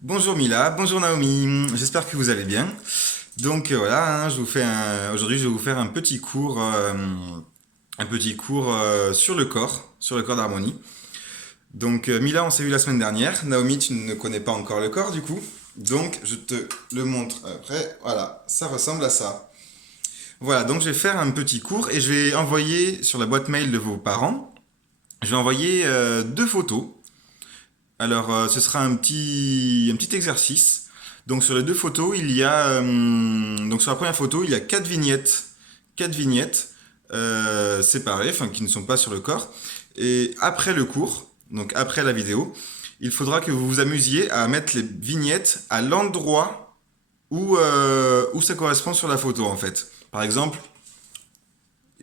Bonjour Mila, bonjour Naomi, j'espère que vous allez bien. Donc voilà, hein, aujourd'hui je vais vous faire un petit cours sur le corps d'harmonie. Donc Mila, on s'est vu la semaine dernière. Naomi, tu ne connais pas encore le corps du coup. Donc je te le montre après. Voilà, ça ressemble à ça. Voilà, donc je vais faire un petit cours et je vais envoyer sur la boîte mail de vos parents. Je vais envoyer deux photos. Alors, ce sera un petit exercice. Donc, sur les deux photos, donc sur la première photo, il y a quatre vignettes séparées, enfin qui ne sont pas sur le corps. Et après le cours, donc après la vidéo, il faudra que vous vous amusiez à mettre les vignettes à l'endroit où ça correspond sur la photo, en fait. Par exemple,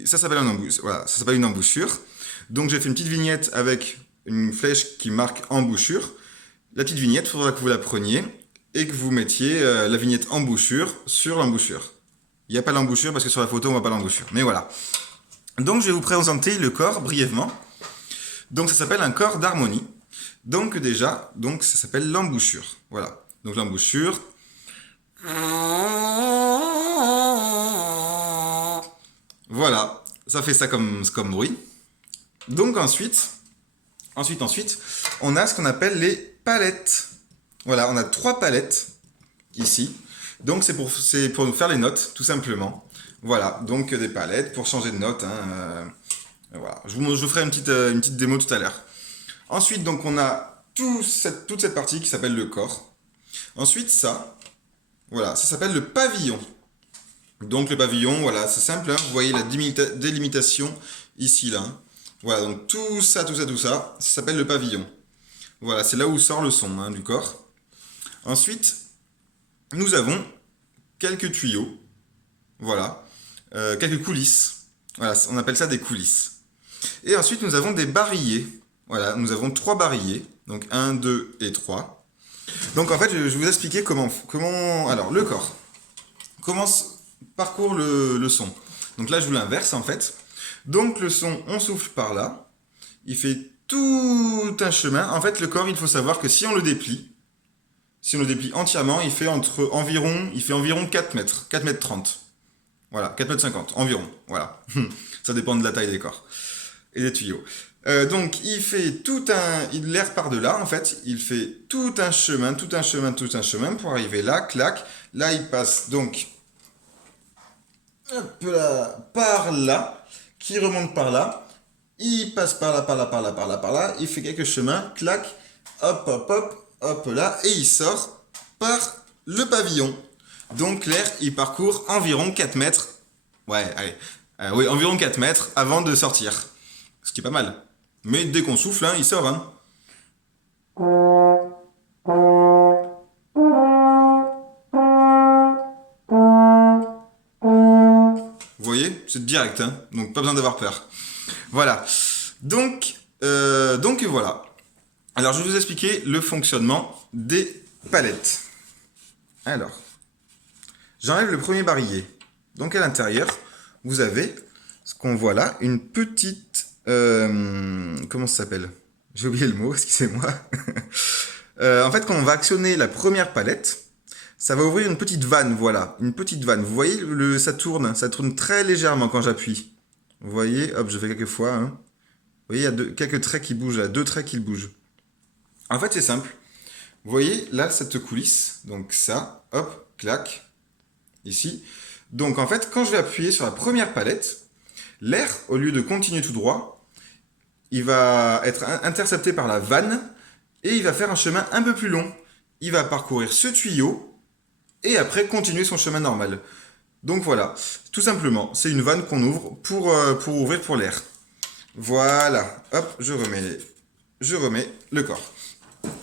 ça s'appelle voilà, ça s'appelle une embouchure. Donc, j'ai fait une petite vignette avec une flèche qui marque embouchure. La petite vignette, il faudra que vous la preniez et que vous mettiez la vignette embouchure sur l'embouchure. Il n'y a pas l'embouchure parce que sur la photo, on voit pas l'embouchure. Mais voilà. Donc, je vais vous présenter le corps brièvement. Donc, ça s'appelle un corps d'harmonie. Donc, déjà, ça s'appelle l'embouchure. Voilà. Donc, l'embouchure. Voilà. Ça fait ça comme bruit. Donc, ensuite, on a ce qu'on appelle les palettes. Voilà, on a trois palettes ici. Donc c'est pour nous faire les notes, tout simplement. Voilà, donc des palettes pour changer de note, hein, voilà. Je vous ferai une petite démo tout à l'heure. Ensuite, donc on a toute cette partie qui s'appelle le corps. Ensuite, voilà, ça s'appelle le pavillon. Donc le pavillon, voilà, c'est simple, hein, vous voyez la délimitation ici, là, hein. Voilà, donc ça s'appelle le pavillon. Voilà, c'est là où sort le son, hein, du corps. Ensuite, nous avons quelques tuyaux, voilà, quelques coulisses. Voilà, on appelle ça des coulisses. Et ensuite, nous avons des barillet. Voilà, nous avons trois barillet. Donc 1, 2 et 3. Donc en fait, je vais vous expliquer alors le corps, parcourt le son. Donc là, je vous l'inverse en fait. Donc le son, on souffle par là. Il fait tout un chemin. En fait, le corps, il faut savoir que si on le déplie entièrement, il fait environ 4 mètres, 4 mètres 30. Voilà, 4 mètres 50, environ. Voilà. Ça dépend de la taille des corps et des tuyaux. Donc, l'air par de là, en fait, il fait tout un chemin pour arriver là, clac. Là, il passe donc hop là, par là, qui remonte par là. Il passe par là, par là. Il fait quelques chemins, clac, hop là, et il sort par le pavillon. Donc l'air, il parcourt environ 4 mètres. Ouais, allez. Oui, environ 4 mètres avant de sortir. Ce qui est pas mal. Mais dès qu'on souffle, hein, il sort. Hein. Vous voyez, c'est direct, hein, donc pas besoin d'avoir peur. Voilà. Donc voilà. Alors je vais vous expliquer le fonctionnement des palettes. Alors, j'enlève le premier barillet. Donc à l'intérieur, vous avez ce qu'on voit là, une petite... comment ça s'appelle? J'ai oublié le mot, excusez-moi. En fait, quand on va actionner la première palette, ça va ouvrir une petite vanne, voilà. Une petite vanne. Vous voyez, ça tourne très légèrement quand j'appuie. Vous voyez, hop, je fais quelques fois. Hein. Vous voyez, il y a quelques traits qui bougent là, deux traits qui bougent. En fait, c'est simple. Vous voyez, là, cette coulisse. Donc ça, hop, clac, ici. Donc en fait, quand je vais appuyer sur la première palette, l'air, au lieu de continuer tout droit, il va être intercepté par la vanne et il va faire un chemin un peu plus long. Il va parcourir ce tuyau et après continuer son chemin normal. Donc voilà, tout simplement, c'est une vanne qu'on ouvre pour ouvrir pour l'air. Voilà, hop, je remets le corps.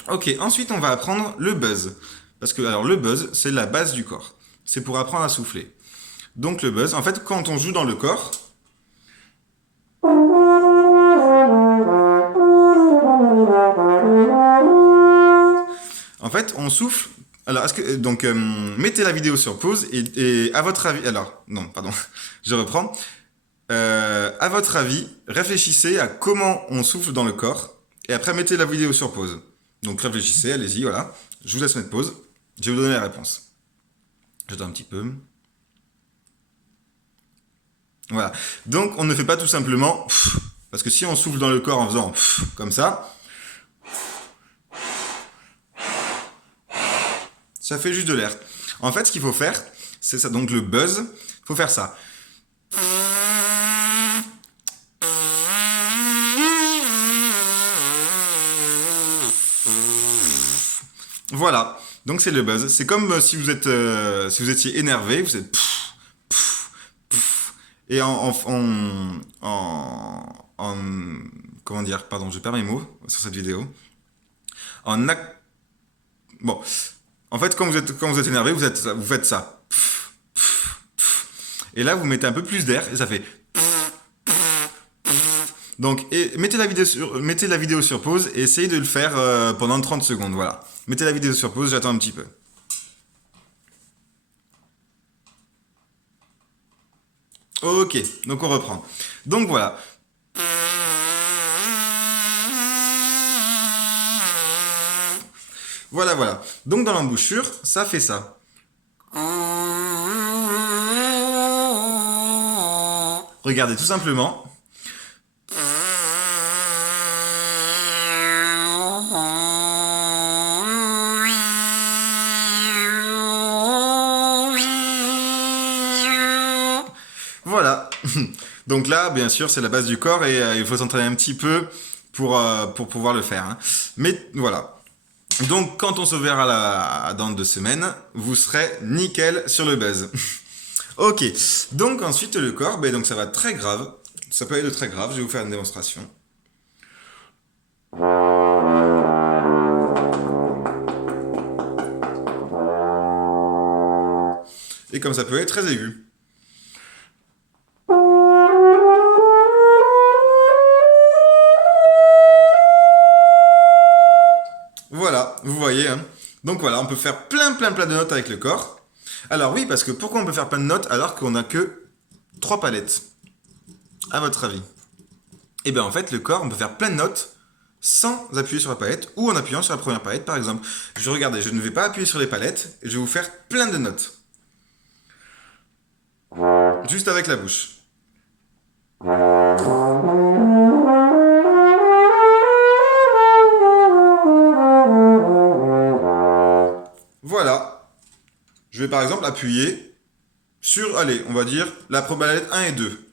Ok, ensuite on va apprendre le buzz. Parce que alors le buzz, c'est la base du corps. C'est pour apprendre à souffler. Donc le buzz, en fait, quand on joue dans le corps, en fait, on souffle. Alors, mettez la vidéo sur pause et à votre avis, alors non, pardon, je reprends. À votre avis, réfléchissez à comment on souffle dans le corps et après mettez la vidéo sur pause. Donc réfléchissez, allez-y, voilà. Je vous laisse mettre pause. Je vais vous donner la réponse. J'attends un petit peu. Voilà. Donc, on ne fait pas tout simplement... Parce que si on souffle dans le corps en faisant comme ça fait juste de l'air. En fait, ce qu'il faut faire, c'est ça. Donc, le buzz, il faut faire ça. Voilà. Donc, c'est le buzz. C'est comme si vous êtes, si vous étiez énervé, vous êtes et en comment dire, pardon, je perds mes mots sur cette vidéo. En bon, en fait, quand vous êtes énervé, vous faites ça. Et là, vous mettez un peu plus d'air et ça fait. Donc, mettez la vidéo sur pause et essayez de le faire pendant 30 secondes. Voilà. Mettez la vidéo sur pause, j'attends un petit peu. Ok, donc on reprend. Donc voilà. Voilà, voilà. Donc dans l'embouchure, ça fait ça. Regardez, tout simplement. Voilà. Donc là, bien sûr, c'est la base du corps et il faut s'entraîner un petit peu pour pouvoir le faire. Hein. Mais voilà. Donc quand on se verra dans 2 semaines, vous serez nickel sur le buzz. Ok. Donc ensuite le corps, ben, donc ça va très grave. Ça peut aller de très grave. Je vais vous faire une démonstration. Et comme ça peut être très aigu. Voilà, vous voyez. Hein. Donc voilà, on peut faire plein de notes avec le corps. Alors oui, parce que pourquoi on peut faire plein de notes alors qu'on n'a que 3 palettes? À votre avis? Eh bien en fait, le corps, on peut faire plein de notes sans appuyer sur la palette ou en appuyant sur la première palette par exemple. Regardez, je ne vais pas appuyer sur les palettes, je vais vous faire plein de notes. Juste avec la bouche. Voilà. Je vais par exemple appuyer sur, allez, on va dire la palette 1 et 2.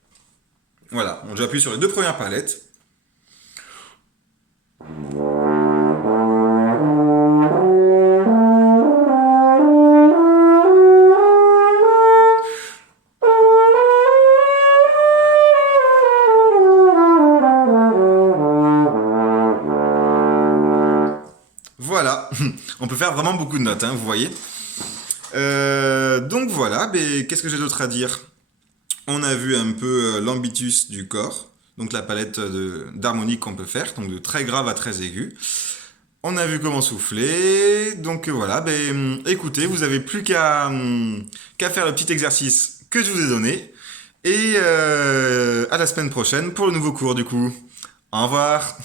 Voilà, donc j'appuie sur les 2 premières palettes. Voilà, on peut faire vraiment beaucoup de notes, hein, vous voyez. Donc voilà, mais qu'est-ce que j'ai d'autre à dire? On a vu un peu l'ambitus du corps, donc la palette d'harmonique qu'on peut faire, donc de très grave à très aigu. On a vu comment souffler, donc voilà, ben, écoutez, vous avez plus qu'à faire le petit exercice que je vous ai donné, et à la semaine prochaine pour le nouveau cours du coup. Au revoir.